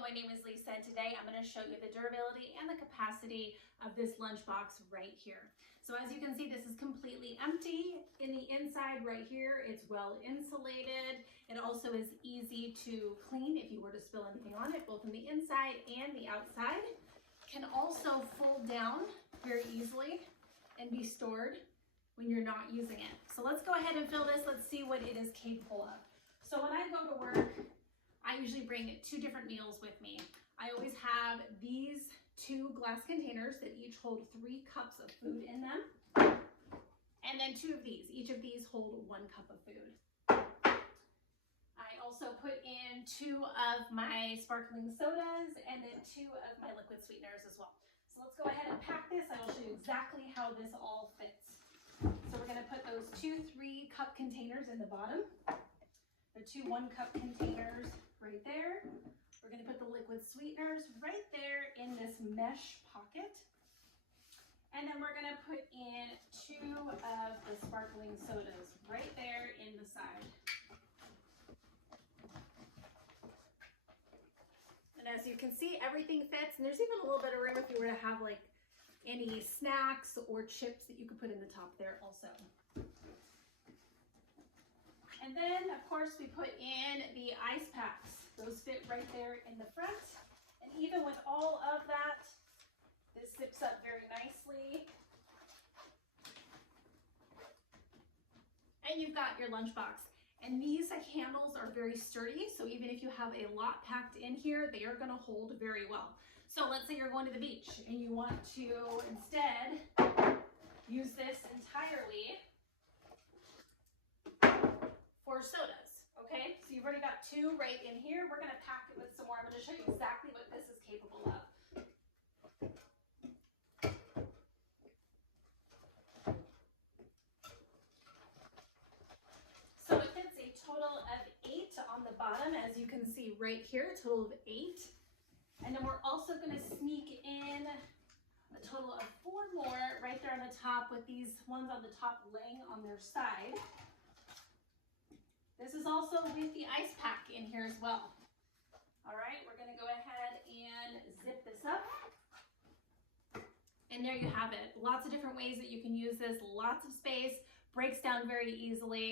my name is Lisa, and today I'm going to show you the durability and the capacity of this lunchbox right here. So as you can see, this is completely empty. In the inside right here, it's well insulated. It also is easy to clean if you were to spill anything on it, both on the inside and the outside. Can also fold down very easily and be stored when you're not using it. So let's go ahead and fill this. Let's see what it is capable of. So when I go to work, I usually bring 2 different meals with me. I always have these 2 glass containers that each hold 3 cups of food in them. And then 2 of these. Each of these hold 1 cup of food. I also put in 2 of my sparkling sodas and then 2 of my liquid sweeteners as well. So let's go ahead and pack this. I will show you exactly how this all fits. So we're going to put those 2 3-cup containers in the bottom. The 2 1-cup containers right there. We're going to put the liquid sweeteners right there in this mesh pocket. And then we're going to put in 2 of the sparkling sodas right there in the side. And as you can see, everything fits, and there's even a little bit of room if you were to have like any snacks or chips that you could put in the top there also. And then, of course, we put in the ice packs. Those fit right there in the front. And even with all of that, this zips up very nicely. And you've got your lunchbox. And these handles are very sturdy, so even if you have a lot packed in here, they are going to hold very well. So let's say you're going to the beach and you want to instead use this entirely for sodas, okay? So you've already got 2 right in here. We're going to pack it with some more. I'm going to show you exactly what this is capable of. So it fits a total of 8 on the bottom, as you can see right here, a total of 8. And then we're also going to sneak in a total of 4 more right there on the top, with these ones on the top laying on their side. This is also with the ice pack in here as well. All right, we're going to go ahead and zip this up. And there you have it. Lots of different ways that you can use this, lots of space, breaks down very easily.